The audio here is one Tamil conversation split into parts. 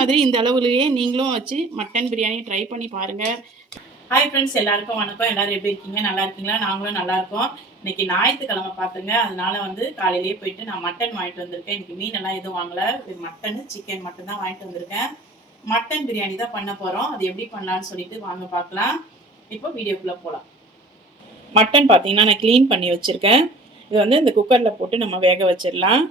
மாதிரி இந்த அளவுலயே நீங்களும் வச்சு மட்டன் பிரியாணி ட்ரை பண்ணி பாருங்கள். ஹாய் ஃப்ரெண்ட்ஸ், எல்லாருக்கும் வணக்கம். எல்லோரும் எப்படி இருக்கீங்க? நல்லா இருக்கீங்களா? நாங்களும் நல்லா இருக்கோம். இன்றைக்கி ஞாயிற்றுக்கிழமை பார்த்துங்க, அதனால வந்து காலையிலேயே போயிட்டு நான் மட்டன் வாங்கிட்டு வந்திருக்கேன். இன்றைக்கி மீனெல்லாம் எதுவும் வாங்கலை, மட்டன் சிக்கன் மட்டும் தான் வாங்கிட்டு வந்திருக்கேன். மட்டன் பிரியாணி தான் பண்ண போகிறோம். அது எப்படி பண்ணலான்னு சொல்லிட்டு வாங்க பார்க்கலாம். இப்போ வீடியோக்குள்ளே போகலாம். மட்டன் பார்த்தீங்கன்னா நான் க்ளீன் பண்ணி வச்சுருக்கேன். இது வந்து இந்த குக்கரில் போட்டு நம்ம வேக வச்சிடலாம்.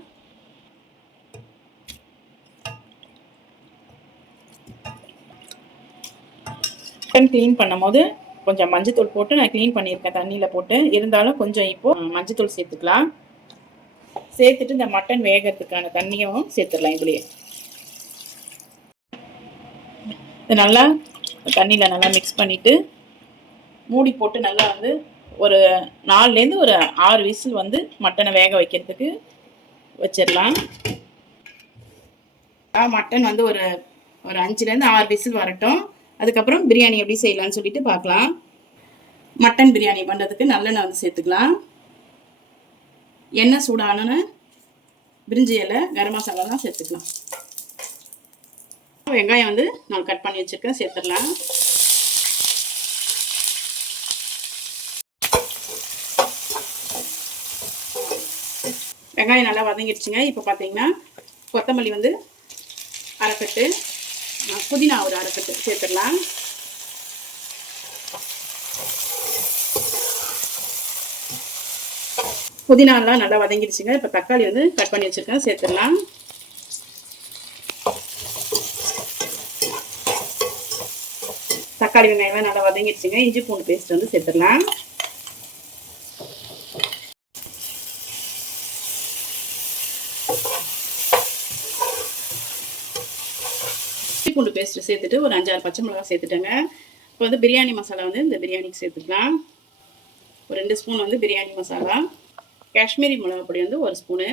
மட்டன் க்ளீன் பண்ணும் போது கொஞ்சம் மஞ்சத்தூள் போட்டு நான் க்ளீன் பண்ணியிருக்கேன் தண்ணியில் போட்டு. இருந்தாலும் கொஞ்சம் இப்போது மஞ்சத்தூள் சேர்த்துக்கலாம். சேர்த்துட்டு இந்த மட்டன் வேகிறதுக்கான தண்ணியும் சேர்த்துடலாம். இதுலேயே இது நல்லா தண்ணியில் நல்லா மிக்ஸ் பண்ணிவிட்டு மூடி போட்டு நல்லா வந்து ஒரு 4லேருந்து ஒரு 6 விசில் வந்து மட்டனை வேக வைக்கிறதுக்கு வச்சிடலாம். மட்டன் வந்து ஒரு 5லேருந்து 6 விசில் வரட்டும். அதுக்கப்புறம் பிரியாணி எப்படி செய்யலாம்னு சொல்லிட்டு பார்க்கலாம். மட்டன் பிரியாணி பண்ணுறதுக்கு நல்லெண்ணெய் வந்து சேர்த்துக்கலாம். எண்ணெய் சூடானோன்னு பிரிஞ்சி இலை, கரம் மசாலாலாம் சேர்த்துக்கலாம். வெங்காயம் வந்து நான் கட் பண்ணி வச்சுருக்கேன், சேர்த்துடலாம். வெங்காயம் நல்லா வதங்கிடுச்சுங்க. இப்போ பார்த்தீங்கன்னா கொத்தமல்லி வந்து அரைக்கட்டு, புதினா ஒரு அரைக்கட்டு சேர்த்துடலாம். புதினாலாம் நல்லா வதங்கிடுச்சுங்க. இப்போ தக்காளி வந்து கட் பண்ணி வச்சுருக்கேன், சேர்த்துடலாம். தக்காளி வெங்காயம்லாம் நல்லா வதங்கிடுச்சுங்க. இஞ்சி பூண்டு பேஸ்ட் வந்து சேர்த்துடலாம். இஞ்சி பூண்டு பேஸ்ட் சேர்த்துட்டு ஒரு 5-6 பச்சை மிளகாய் சேர்த்துட்டேங்க. இப்போ வந்து பிரியாணி மசாலா வந்து இந்த பிரியாணிக்கு சேர்த்துக்கலாம். ஒரு 2 ஸ்பூன் வந்து பிரியாணி மசாலா, காஷ்மீரி மிளகா பொடி வந்து 1 ஸ்பூனு.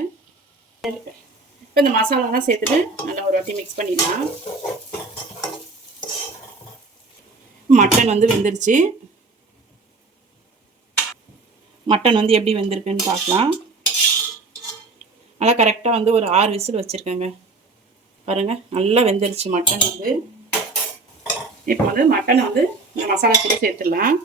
இப்போ இந்த மசாலாலாம் சேர்த்துட்டு நல்லா ஒரு வாட்டி மிக்ஸ் பண்ணிடலாம். மட்டன் வந்து வெந்துருச்சு. மட்டன் வந்து எப்படி வெந்திருக்குன்னு பார்க்கலாம். நல்லா கரெக்டாக வந்து ஒரு 6 விசில் வச்சுருக்கேங்க. பாருங்கள், நல்லா வெந்துருச்சு மட்டன் வந்து. இப்போ வந்து மட்டனை வந்து இந்த மசாலா கூட சேர்த்துடலாம்.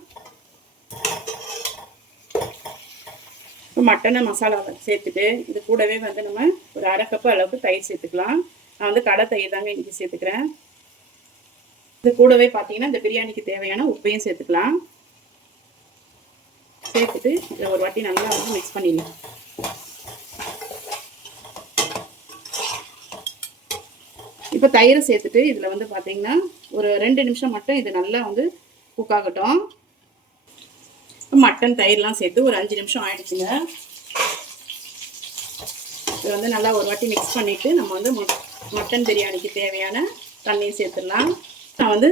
இப்போ மட்டனை மசாலா சேர்த்துட்டு இது கூடவே வந்து நம்ம ஒரு 1/2 கப்பு அளவுக்கு தயிர் சேர்த்துக்கலாம். நான் வந்து கடை தயிர் தாங்க இன்றைக்கி சேர்த்துக்கிறேன். இது கூடவே பார்த்தீங்கன்னா இந்த பிரியாணிக்கு தேவையான உப்பையும் சேர்த்துக்கலாம். சேர்த்துட்டு இதை ஒரு வாட்டி நல்லா வந்து மிக்ஸ் பண்ணிடலாம். இப்போ தயிரை சேர்த்துட்டு இதில் வந்து பார்த்தீங்கன்னா ஒரு 2 நிமிஷம் மட்டும் இது நல்லா வந்து குக் ஆகட்டும். மட்டன் தயிர்லாம் சேர்த்து ஒரு 5 நிமிஷம் ஆயிடுச்சுங்க. இது வந்து நல்லா ஒரு வாட்டி மிக்ஸ் பண்ணிவிட்டு நம்ம வந்து மட்டன் பிரியாணிக்கு தேவையான தண்ணியும் சேர்த்துடலாம். நான் வந்து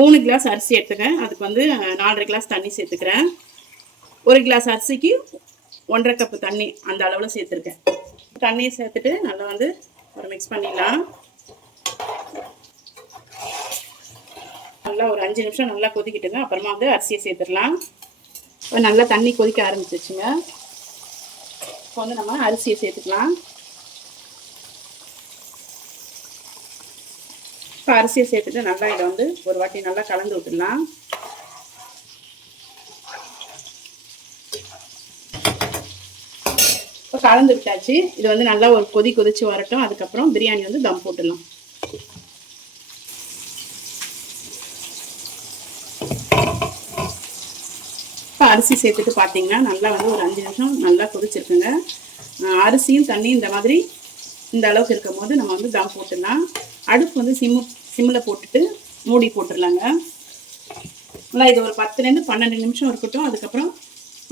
3 கிளாஸ் அரிசி எடுத்துக்கிறேன். அதுக்கு வந்து 4.5 கிளாஸ் தண்ணி சேர்த்துக்கிறேன். 1 கிளாஸ் அரிசிக்கு 1.5 கப்பு தண்ணி அந்த அளவில் சேர்த்துருக்கேன். தண்ணியை சேர்த்துட்டு நல்லா வந்து ஒரு மிக்ஸ் பண்ணிடலாம். நல்லா ஒரு 5 நிமிஷம் நல்லா கொதிக்கிட்டுங்க. அப்புறமா வந்து அரிசியை சேர்த்துடலாம். இப்போ நல்லா தண்ணி கொதிக்க ஆரம்பிச்சிச்சுங்க. இப்போ வந்து நம்ம அரிசியை சேர்த்துக்கலாம். இப்போ அரிசியை சேர்த்துட்டு நல்லா இதை வந்து ஒரு வாட்டி நல்லா கலந்து விட்டுடலாம். இப்போ கலந்து விட்டாச்சு. இது வந்து நல்லா ஒரு கொதிச்சு வரட்டும். அதுக்கப்புறம் பிரியாணி வந்து தம் போட்டுடலாம். இப்போ அரிசி சேர்த்துட்டு பார்த்தீங்கன்னா நல்லா வந்து ஒரு 5 நிமிஷம் நல்லா கொதிச்சிருக்குங்க. அரிசியும் தண்ணி இந்த மாதிரி இந்த அளவுக்கு இருக்கும் போது நம்ம வந்து தம் போட்டுடலாம். அடுப்பு வந்து சிம்மில் போட்டுட்டு மூடி போட்டுடலாங்க. நல்லா இது ஒரு 10லேருந்து 12 நிமிஷம் இருக்கட்டும். அதுக்கப்புறம்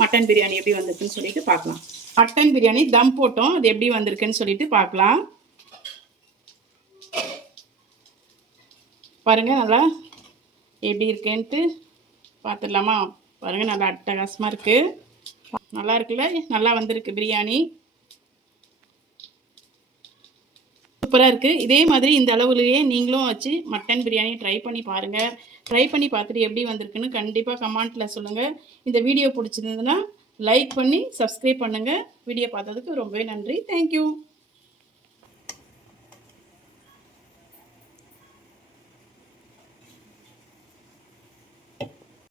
மட்டன் பிரியாணி எப்படி வந்திருக்குன்னு சொல்லிட்டு பார்க்கலாம். மட்டன் பிரியாணி தம் போட்டோம், அது எப்படி வந்திருக்குன்னு சொல்லிட்டு பார்க்கலாம். பாருங்கள் நல்லா எப்படி இருக்குன்ட்டு பார்த்துடலாமா? பாருங்கள், நல்லா அட்டகாசமாக இருக்குது. நல்லா இருக்குல்ல? நல்லா வந்திருக்கு பிரியாணி. சூப்பராக இருக்குது. இதே மாதிரி இந்த அளவுலேயே நீங்களும் வச்சு மட்டன் பிரியாணி ட்ரை பண்ணி பாருங்கள். ட்ரை பண்ணி பார்த்துட்டு எப்படி வந்திருக்குன்னு கண்டிப்பாக கமெண்ட்டில் சொல்லுங்கள். இந்த வீடியோ பிடிச்சிருந்ததுன்னா லைக் பண்ணி சப்ஸ்கிரைப் பண்ணுங்கள். வீடியோ பார்த்ததுக்கு ரொம்பவே நன்றி. தேங்க்யூ.